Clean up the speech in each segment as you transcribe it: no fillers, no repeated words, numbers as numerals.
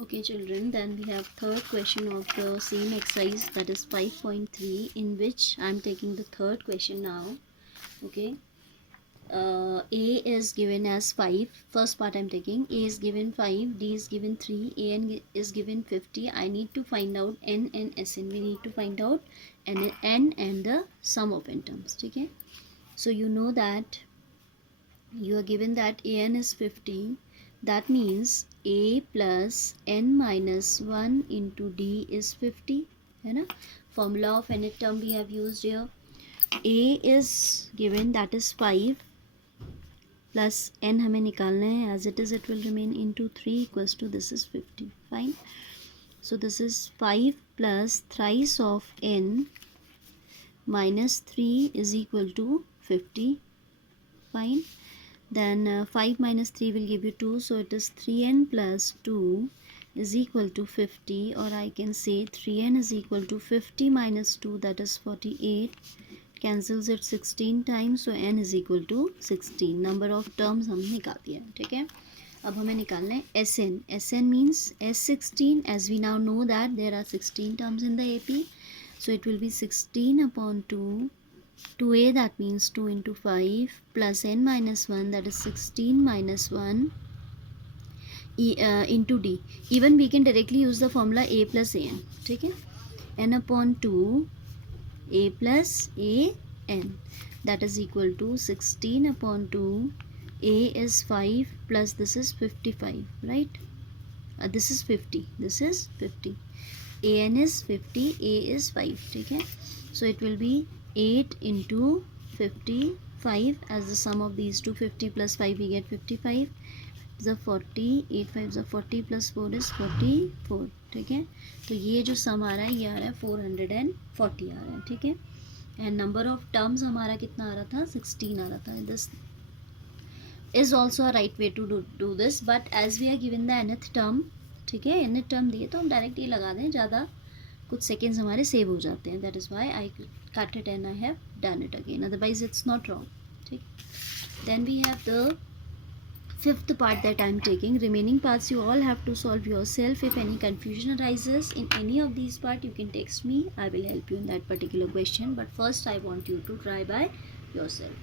Okay children, then we have third question of the same exercise, that is 5.3, in which I am taking the third question now. Okay, A is given as 5. First part I am taking. A is given 5, D is given 3, A is given 50. I need to find out N and Sn. We need to find out N and the sum of n terms. Okay, so you know that you are given that An is 50. That means A plus n minus 1 into D is 50. है ना? Formula of nth term we have used here. A is given, that is 5, plus n हमें निकालना है. As it is, it will remain into 3 equals to, this is 50. Fine. So this is 5 plus thrice of n minus 3 is equal to 50. Fine. Then 5 minus 3 will give you 2, so it is 3n plus 2 is equal to 50, or I can say 3n is equal to 50 minus 2, that is 48. Cancels it 16 times, so n is equal to 16. Number of terms हम निकाल दिया है. ठीक है, अब हमें निकालना है Sn. Sn means S16, as we now know that there are 16 terms in the AP, so it will be 16 upon 2. 2a, that means 2 into 5, plus n minus 1, that is 16 minus 1 into d. Even we can directly use the formula a plus an. ठीक है, n upon 2 a plus a n, that is equal to 16 upon 2. A is 5 plus this is 55, right? This is 50. This is 50. An is 50, a is 5. ठीक है, so it will be 8 into 55, as the sum of these two, 50 plus 5 we get 55. The 40, 8 5 the 40 plus 4 is 44. ठीक है, तो ये जो सम आ रहा है ये आ रहा है 440 आ रहा है. ठीक है, एंड नंबर ऑफ टर्म्स हमारा कितना आ रहा था, 16 आ रहा था. This is also a right way to do this, but as we are given the nth term. ठीक है, nth टर्म दिए तो हम डायरेक्ट ये लगा दें, ज़्यादा कुछ सेकेंड्स हमारे सेव हो जाते हैं. That is why I cut it and I have done it again, otherwise it's not wrong. ठीक, then we have the fifth part that I am taking. Remaining parts you all have to solve yourself. If any confusion arises in any of these part, you can text me. I will help you in that particular question. But first I want you to try by yourself.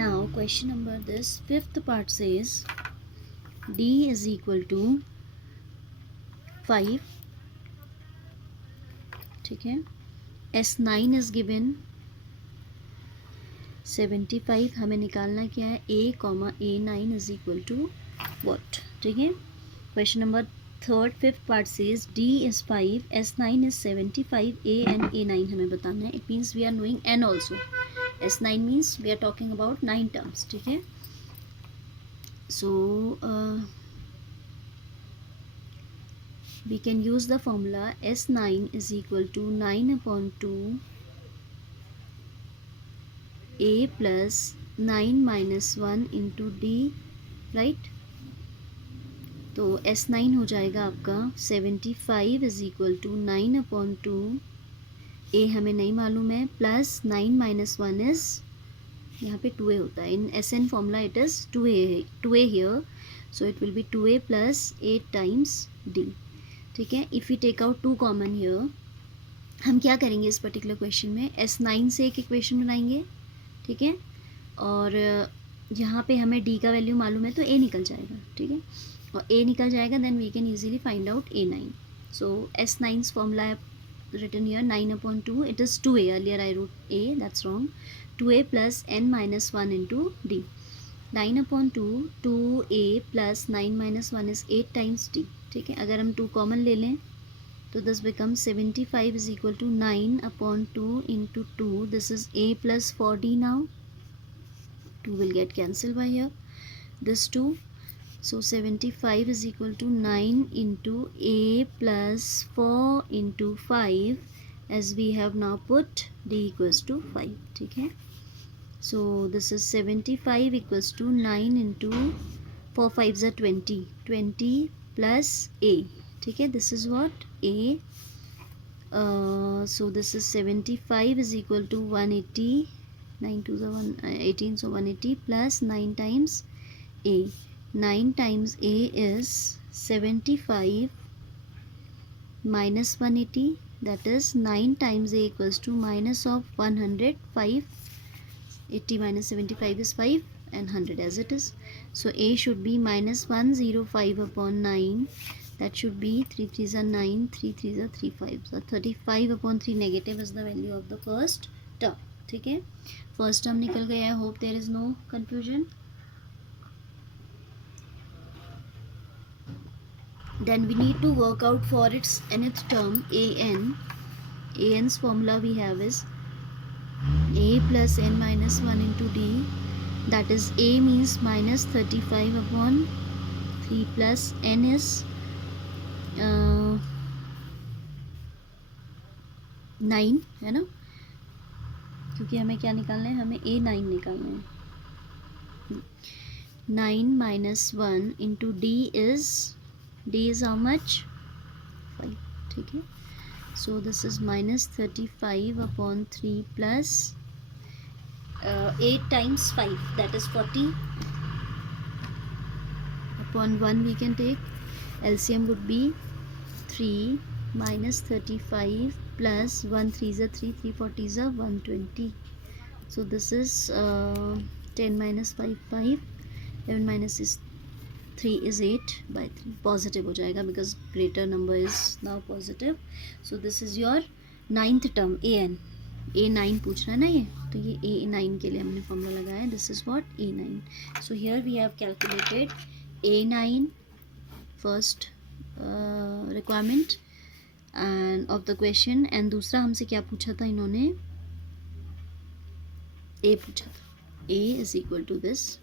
Now question number, this fifth part says D is equal to 5. ठीक है, S9 is given 75. हमें निकालना क्या है, a comma A9 is equal to what. ठीक है, question number third fifth part says D is 5, S9 is 75, A and A9 हमें बताना है. It means we are knowing n also. S9 means we are talking about 9 terms. ठीक है, so we can use the formula S9 is equal to 9 upon 2 a plus 9 minus 1 into d, right. तो S9 हो जाएगा आपका 75 is equal to 9 upon 2. a हमें नहीं मालूम है, प्लस 9 माइनस 1 इज, यहाँ पे 2a होता है. In Sn formula it is 2a here, so it will be 2a plus 8 times d. ठीक है, if you take out 2 common here, हम क्या करेंगे इस पर्टिकुलर क्वेश्चन में, S9 से एक इक्वेशन बनाएंगे. ठीक है, और यहाँ पे हमें d का वैल्यू मालूम है तो a निकल जाएगा. ठीक है, और a निकल जाएगा, then we can easily find out A9. So S9's formula है written here 9 upon 2, it is 2a, earlier I wrote a, that's wrong. 2a plus n minus 1 into d. 9 upon 2, 2a plus 9 minus 1 is 8 times d. ठीक है, अगर हम 2 common ले लें तो this becomes 75 is equal to 9 upon 2 into 2. This is a plus 4d now. 2 will get cancelled by here. This 2. So 75 is equal to 9 into a plus 4 into 5, as we have now put d equals to 5. ठीक है, so this is 75 equals to 9 into 4 5s are 20. 20 plus a. ठीक है, this is what a. So this is 75 is equal to 180. 9 to the 1 18, so 180 plus 9 times a. 9 times A is 75 minus 180, that is 9 times A equals to minus of 105. 80 minus 75 is 5 and 100 as it is. So A should be minus 105 upon 9. That should be 3 3s are 9, 3 3s are 3 5. So 35 upon 3 negative is the value of the first term. ठीक है, first term निकल गया. I hope there is no confusion. Then we need to work out for its nth term an. An's formula we have is a plus n minus 1 into d. That is a means minus 35 upon 3 plus n is 9 है ना, क्योंकि हमें क्या निकालना है, हमें a9 निकालना है. 9 minus 1 into d is how much, 5. ठीक है, so this is minus 35 upon 3 plus 8 times 5, that is 40 upon 1. We can take LCM would be 3 minus 35 plus 1 3s are 3, 3 40s are 120. So this is 10 minus 5 5, 11 minus is 3 is 8 by 3. Positive हो जाएगा because greater number is now positive. So this is your ninth term an. a9 पूछ रहा है ना ये, तो ये a9 के लिए हमने फॉर्मूला लगाया. This is what a9. So here we have calculated a9 first requirement end of the question. And दूसरा हमसे क्या पूछा था इन्होंने, a पूछा था. a is equal to this.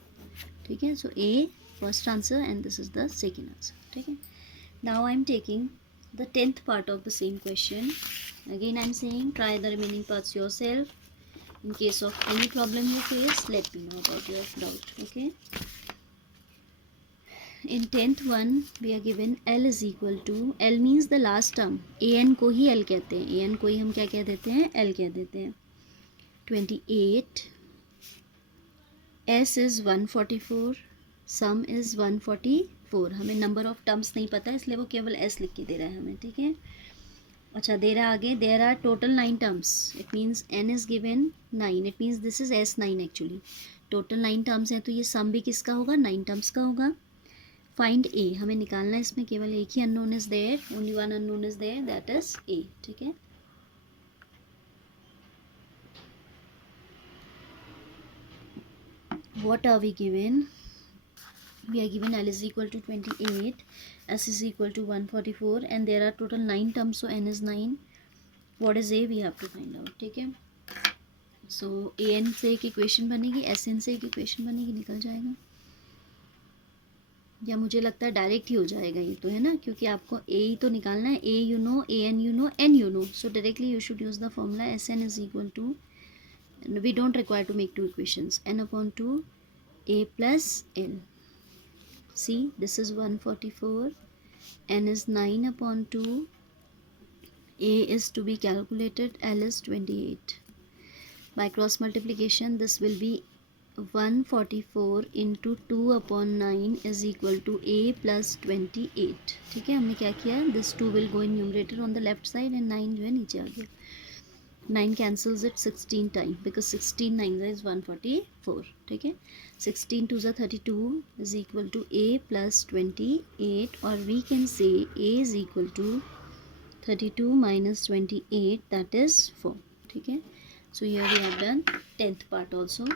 ठीक है, सो a first answer and this is the second answer. ठीक है, now I am taking the 10th part of the same question. Again I am saying try the remaining parts yourself. In case of any problem you face, let me know about your doubt. Okay, in 10th one we are given L is equal to, L means the last term. an को ही L कहते हैं, an को ही हम क्या कह देते हैं, L कह देते हैं. 28, S is 144, सम इज़ 144. हमें नंबर ऑफ टर्म्स नहीं पता है इसलिए वो केवल एस लिख के दे रहा है हमें. ठीक है, अच्छा दे रहा है आगे, there are total 9 terms. It means n is given 9. It means this is S9 actually. Total 9 terms हैं तो ये सम भी किसका होगा, 9 टर्म्स का होगा. फाइंड ए, हमें निकालना है इसमें केवल एक ही unknown is there, only one unknown is there, that is a. ठीक है, what are we given, we are given L is equal to 28, S is equal to 144 and there are total 9 terms, so N is 9. What is A, we have to find out. ठीक है, so AN से एक equation बनेगी, SN से एक equation बनेगी, निकल जाएगा. या मुझे लगता है डायरेक्ट ही हो जाएगा ये तो, है ना, क्योंकि आपको A ही तो निकालना है. A you know, AN you know, N you know, so directly you should use the formula SN is equal to, we don't require to make two equations, N upon 2 A plus N. See, this is 144, N is 9 upon 2, A is to be calculated, L is 28. By cross multiplication, this will be 144 into 2 upon 9 is equal to A plus 28. ठीक है, हमने क्या किया, this 2 will go in numerator on the left side and 9 जो है नीचे आ गया. 9 cancels it 16 times because 16 9 is 144. ठीक है, 16 2 32 is equal to A plus 28, or we can say A is equal to 32 minus 28, that is 4. ठीक है, so here we have done 10th part also.